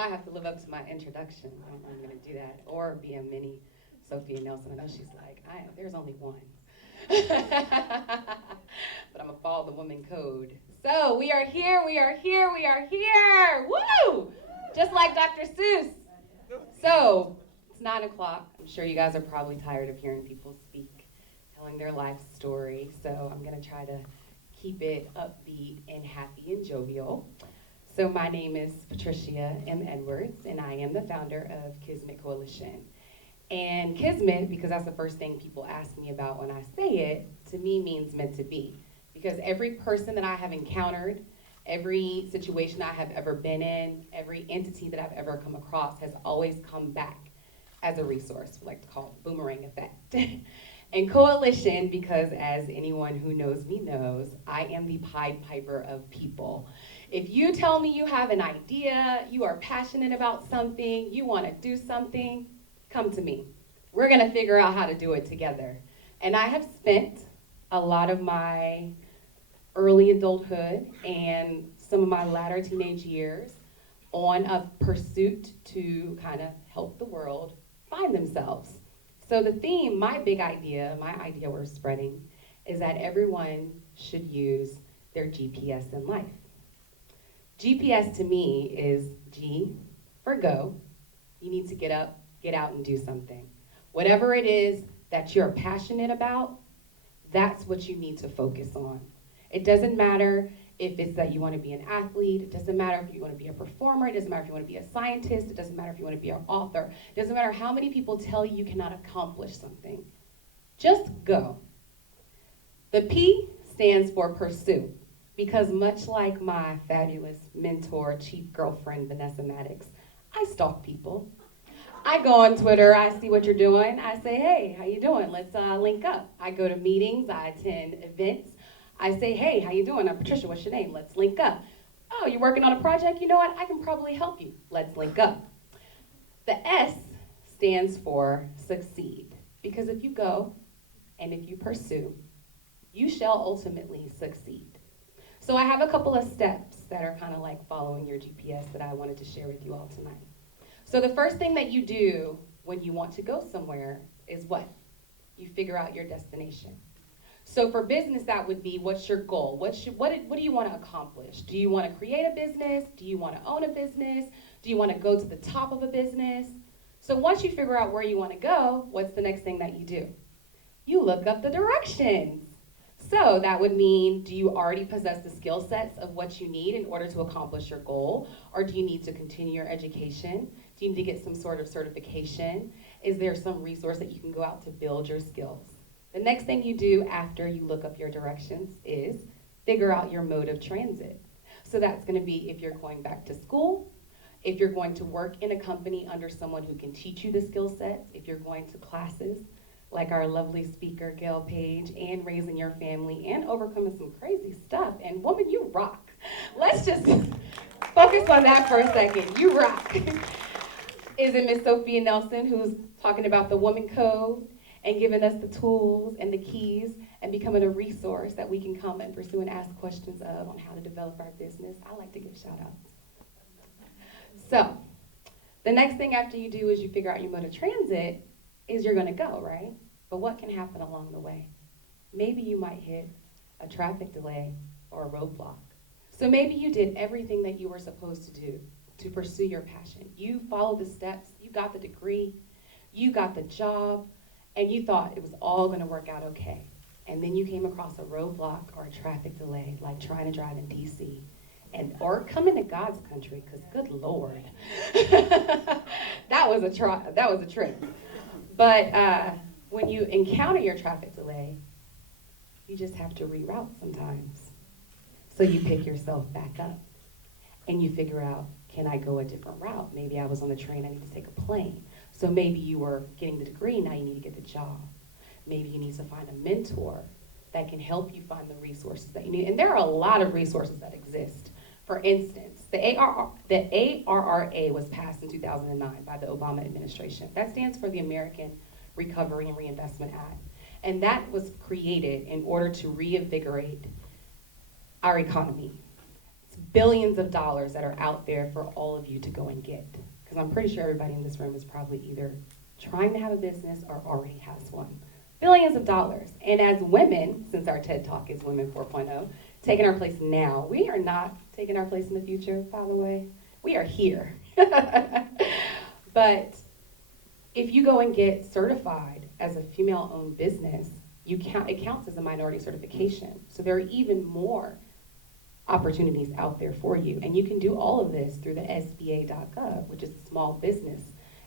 Now I have to live up to my introduction. I don't know if I'm going to do that. Or be a mini Sophia Nelson. I know she's like, there's only one. But I'm going to follow the woman code. So we are here, we are here, we are here. Woo! Just like Dr. Seuss. So it's 9 o'clock. I'm sure you guys are probably tired of hearing people speak, telling their life story. So I'm going to try to keep it upbeat and happy and jovial. So my name is Patricia Edwards, and I am the founder of Kzmet Koalition. And Kzmet, because that's the first thing people ask me about when I say it, to me means meant to be. Because every person that I have encountered, every situation I have ever been in, every entity that I've ever come across has always come back as a resource. We like to call it boomerang effect. And Koalition, because as anyone who knows me knows, I am the Pied Piper of people. If you tell me you have an idea, you are passionate about something, you want to do something, come to me. We're going to figure out how to do it together. And I have spent a lot of my early adulthood and some of my latter teenage years on a pursuit to kind of help the world find themselves. So the theme, my idea we're spreading, is that everyone should use their GPS in life. GPS to me is G for go. You need to get up, get out and do something. Whatever it is that you're passionate about, that's what you need to focus on. It doesn't matter if it's that you want to be an athlete, it doesn't matter if you want to be a performer, it doesn't matter if you want to be a scientist, it doesn't matter if you want to be an author, it doesn't matter how many people tell you you cannot accomplish something. Just go. The P stands for pursue, because much like my fabulous mentor, chief girlfriend, Vanessa Maddox, I stalk people. I go on Twitter, I see what you're doing, I say, hey, how you doing? Let's link up. I go to meetings, I attend events. I say, hey, how you doing? I'm Patricia, what's your name? Let's link up. Oh, you're working on a project? You know what? I can probably help you. Let's link up. The S stands for succeed. Because if you go and if you pursue, you shall ultimately succeed. So I have a couple of steps that are kind of like following your GPS that I wanted to share with you all tonight. So the first thing that you do when you want to go somewhere is what? You figure out your destination. So for business, that would be, what's your goal? What do you want to accomplish? Do you want to create a business? Do you want to own a business? Do you want to go to the top of a business? So once you figure out where you want to go, what's the next thing that you do? You look up the directions. So that would mean, do you already possess the skill sets of what you need in order to accomplish your goal? Or do you need to continue your education? Do you need to get some sort of certification? Is there some resource that you can go out to build your skills? The next thing you do after you look up your directions is figure out your mode of transit. So that's going to be if you're going back to school, if you're going to work in a company under someone who can teach you the skill sets, if you're going to classes like our lovely speaker, Gail Page, and raising your family and overcoming some crazy stuff. And woman, you rock. Let's just focus on that for a second. You rock. Is it Miss Sophia Nelson who's talking about the woman code and giving us the tools and the keys and becoming a resource that we can come and pursue and ask questions of on how to develop our business? I like to give shout outs. So the next thing after you do is you figure out your mode of transit is you're gonna go, right? But what can happen along the way? Maybe you might hit a traffic delay or a roadblock. So maybe you did everything that you were supposed to do to pursue your passion. You followed the steps, you got the degree, you got the job, and you thought it was all gonna work out okay. And then you came across a roadblock or a traffic delay, like trying to drive in DC, or coming to God's country, because good Lord. that was a trip. But when you encounter your traffic delay, you just have to reroute sometimes. So you pick yourself back up and you figure out, can I go a different route? Maybe I was on the train, I need to take a plane. So maybe you were getting the degree, now you need to get the job. Maybe you need to find a mentor that can help you find the resources that you need. And there are a lot of resources that exist. For instance, the ARRA was passed in 2009 by the Obama administration. That stands for the American Recovery and Reinvestment Act. And that was created in order to reinvigorate our economy. It's billions of dollars that are out there for all of you to go and get. Because I'm pretty sure everybody in this room is probably either trying to have a business or already has one. Billions of dollars. And as women, since our TED Talk is Women 4.0, taking our place now, we are not taking our place in the future, by the way. We are here. But if you go and get certified as a female-owned business, it counts as a minority certification. So there are even more opportunities out there for you. And you can do all of this through the SBA.gov, which is the Small Business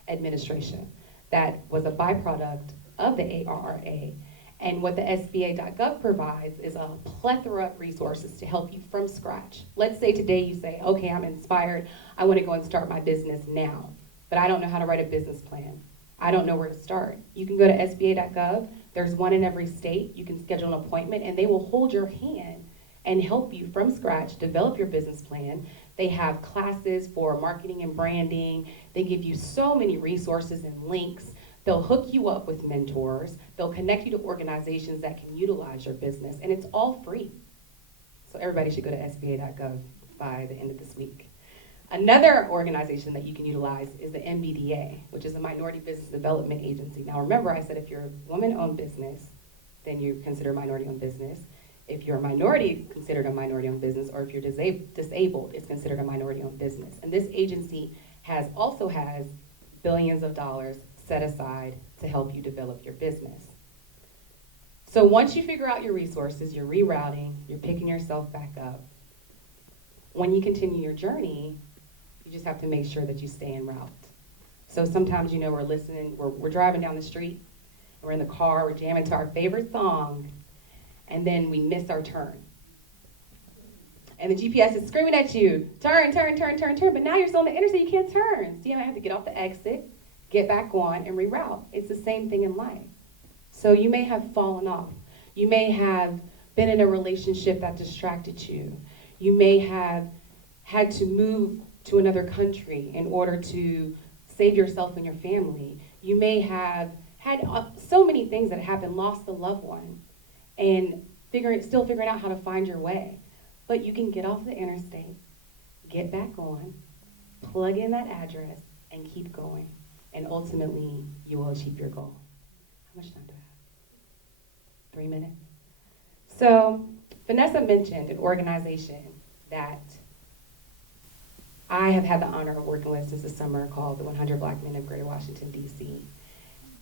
Administration. That was a byproduct of the ARRA. And what the SBA.gov provides is a plethora of resources to help you from scratch. Let's say today you say, okay, I'm inspired, I want to go and start my business now, but I don't know how to write a business plan. I don't know where to start. You can go to SBA.gov, there's one in every state, you can schedule an appointment, and they will hold your hand and help you from scratch develop your business plan. They have classes for marketing and branding. They give you so many resources and links. They'll hook you up with mentors. They'll connect you to organizations that can utilize your business, and it's all free. So everybody should go to SBA.gov by the end of this week. Another organization that you can utilize is the MBDA, which is a Minority Business Development Agency. Now remember, I said if you're a woman-owned business, then you consider minority-owned business. If you're a minority, it's considered a minority-owned business, or if you're disabled, it's considered a minority-owned business. And this agency also has billions of dollars set aside to help you develop your business. So once you figure out your resources, you're rerouting, you're picking yourself back up. When you continue your journey, you just have to make sure that you stay en route. So sometimes, we're driving down the street, we're in the car, we're jamming to our favorite song, and then we miss our turn. And the GPS is screaming at you, turn, turn, turn, turn, turn, but now you're still on the interstate, you can't turn. So you might have to get off the exit, get back on, and reroute. It's the same thing in life. So you may have fallen off. You may have been in a relationship that distracted you. You may have had to move to another country in order to save yourself and your family. You may have had so many things that happened, lost a loved one, and still figuring out how to find your way. But you can get off the interstate, get back on, plug in that address, and keep going. And ultimately, you will achieve your goal. How much time do I have? 3 minutes? So, Vanessa mentioned an organization that I have had the honor of working with since the summer called the 100 Black Men of Greater Washington, D.C.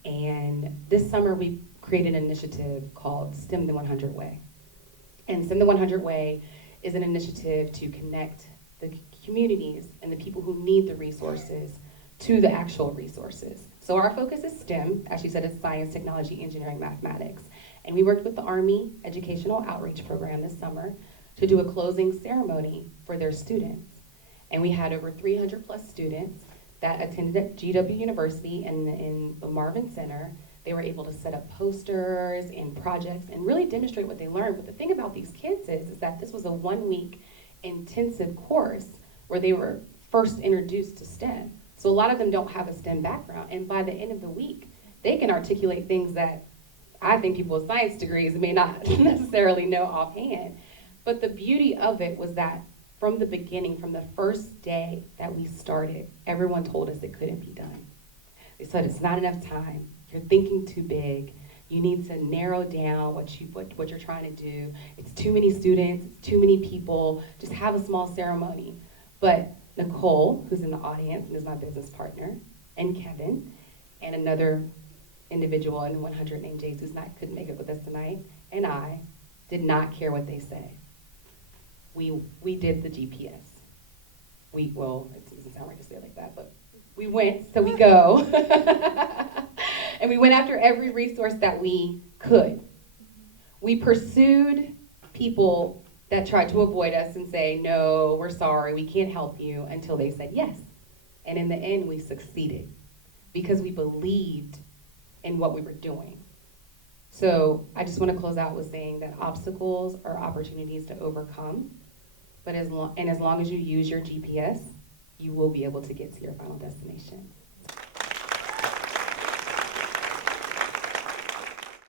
And this summer, we created an initiative called STEM the 100 Way. And STEM the 100 Way is an initiative to connect the communities and the people who need the resources to the actual resources. So our focus is STEM, as she said, it's science, technology, engineering, mathematics. And we worked with the Army Educational Outreach Program this summer to do a closing ceremony for their students. And we had over 300 plus students that attended at GW University and in the Marvin Center. They were able to set up posters and projects and really demonstrate what they learned. But the thing about these kids is that this was a 1-week intensive course where they were first introduced to STEM. So a lot of them don't have a STEM background, and by the end of the week, they can articulate things that I think people with science degrees may not necessarily know offhand. But the beauty of it was that from the beginning, from the first day that we started, everyone told us it couldn't be done. They said it's not enough time, you're thinking too big, you need to narrow down what you're trying to do. It's too many students, it's too many people, just have a small ceremony. But Nicole, who's in the audience and is my business partner, and Kevin, and another individual in the 100 named Jesus couldn't make it with us tonight, and I did not care what they say. We did the GPS. It doesn't sound right to say it like that, but we went, so we go. And we went after every resource that we could. We pursued people that tried to avoid us and say, no, we're sorry, we can't help you, until they said yes. And in the end, we succeeded because we believed in what we were doing. So I just want to close out with saying that obstacles are opportunities to overcome, but as long as you use your GPS, you will be able to get to your final destination.